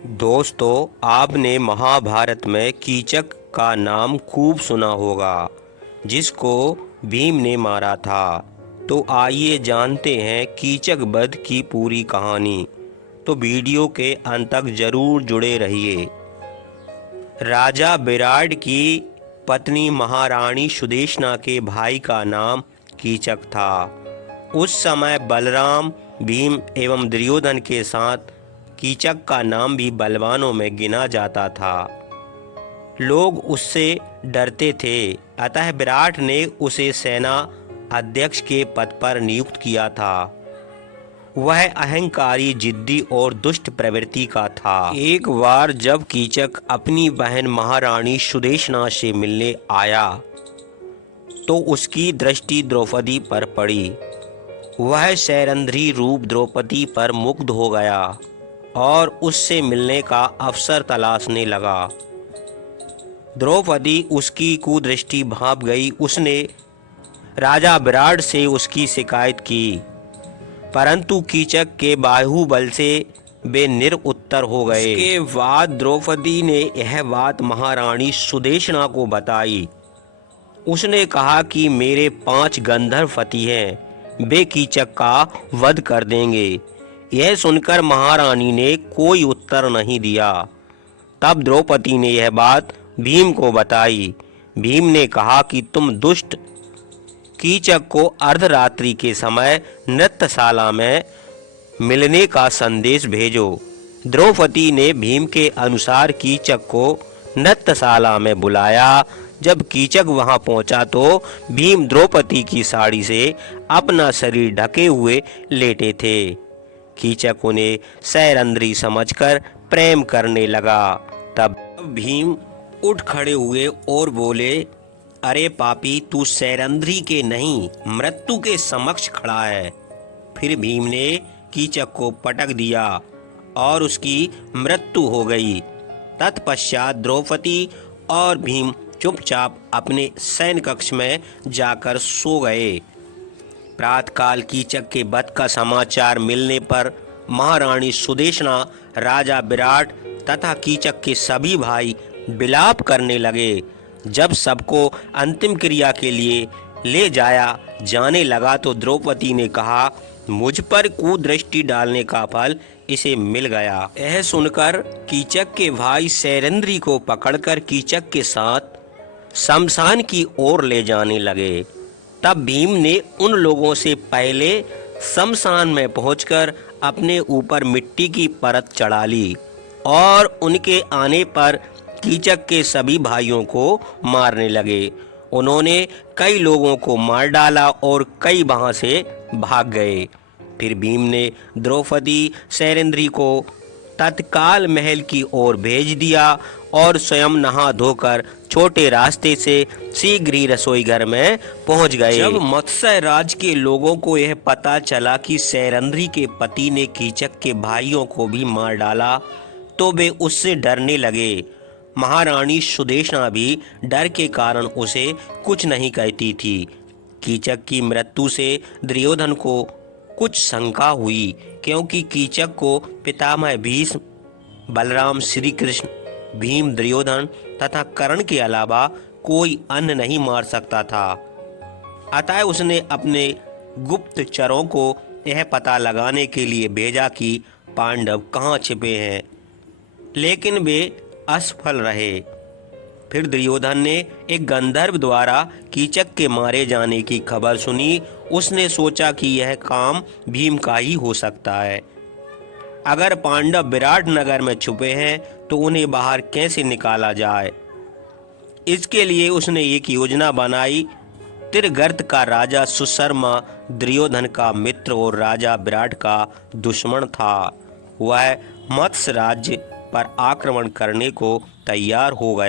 दोस्तों, आपने महाभारत में कीचक का नाम खूब सुना होगा, जिसको भीम ने मारा था। तो आइए जानते हैं कीचक वध की पूरी कहानी। तो वीडियो के अंत तक जरूर जुड़े रहिए। राजा विराट की पत्नी महारानी सुदेशना के भाई का नाम कीचक था। उस समय बलराम, भीम एवं दुर्योधन के साथ कीचक का नाम भी बलवानों में गिना जाता था। लोग उससे डरते थे, अतः विराट ने उसे सेना अध्यक्ष के पद पर नियुक्त किया था। वह अहंकारी, जिद्दी और दुष्ट प्रवृत्ति का था। एक बार जब कीचक अपनी बहन महारानी सुदेशना से मिलने आया, तो उसकी दृष्टि द्रौपदी पर पड़ी। वह सैरंध्री रूप द्रौपदी पर मुग्ध हो गया और उससे मिलने का अवसर तलाशने लगा। द्रौपदी उसकी कुदृष्टि भांप गई। उसने राजा विराट से उसकी शिकायत की, परंतु कीचक के बाहुबल से वे निरुत्तर हो गए। इसके बाद द्रौपदी ने यह बात महारानी सुदेशना को बताई। उसने कहा कि मेरे 5 गंधर्व पति हैं, वे कीचक का वध कर देंगे। यह सुनकर महारानी ने कोई उत्तर नहीं दिया। तब द्रौपदी ने यह बात भीम को बताई। भीम ने कहा कि तुम दुष्ट कीचक को अर्धरात्रि के समय नृत्यशाला में मिलने का संदेश भेजो। द्रौपदी ने भीम के अनुसार कीचक को नृत्यशाला में बुलाया। जब कीचक वहां पहुंचा तो भीम द्रौपदी की साड़ी से अपना शरीर ढके हुए लेटे थे। कीचक उन्हें सैरंध्री समझकर प्रेम करने लगा। तब भीम उठ खड़े हुए और बोले, अरे पापी, तू सैरंध्री के नहीं, मृत्यु के समक्ष खड़ा है। फिर भीम ने कीचक को पटक दिया और उसकी मृत्यु हो गई। तत्पश्चात द्रौपदी और भीम चुपचाप अपने सैन्य कक्ष में जाकर सो गए। प्रातःकाल कीचक के वध का समाचार मिलने पर महारानी सुदेशना, राजा विराट तथा कीचक के सभी भाई विलाप करने लगे। जब सबको अंतिम क्रिया के लिए ले जाया जाने लगा तो द्रौपदी ने कहा, मुझ पर कुदृष्टि डालने का फल इसे मिल गया। यह सुनकर कीचक के भाई सैरंध्री को पकड़कर कीचक के साथ शमशान की ओर ले जाने लगे। तब भीम ने उन लोगों से पहले शमशान में पहुंचकर अपने ऊपर मिट्टी की परत चढ़ा ली और उनके आने पर कीचक के सभी भाइयों को मारने लगे। उन्होंने कई लोगों को मार डाला और कई वहां से भाग गए। फिर भीम ने द्रौपदी, सैरंध्री को तत्काल महल की ओर भेज दिया और स्वयं नहा धोकर छोटे रास्ते से शीघ्र ही रसोई घर में पहुंच गए। जब मत्स्य राज के लोगों को यह पता चला कि सैरंध्री के पति ने कीचक के भाइयों को भी मार डाला, तो वे उससे डरने लगे। महारानी सुदेशना भी डर के कारण उसे कुछ नहीं कहती थी। कीचक की मृत्यु से दुर्योधन को कुछ शंका हुई, क्योंकि कीचक को पितामह भीष्म, बलराम, श्री कृष्ण, भीम, दुर्योधन तथा कर्ण के अलावा कोई अन्य नहीं मार सकता था। अतः उसने अपने गुप्तचरों को यह पता लगाने के लिए भेजा कि पांडव कहाँ छिपे हैं, लेकिन वे असफल रहे। फिर दुर्योधन ने एक गंधर्व द्वारा कीचक के मारे जाने की खबर सुनी। उसने सोचा कि यह काम भीम का ही हो सकता है। अगर पांडव विराट नगर में छुपे हैं तो उन्हें बाहर कैसे निकाला जाए। इसके लिए उसने एक योजना बनाई। त्रिगर्त का राजा सुशर्मा दुर्योधन का मित्र और राजा विराट का दुश्मन था। वह मत्स्य राज्य पर आक्रमण करने को तैयार हो गया।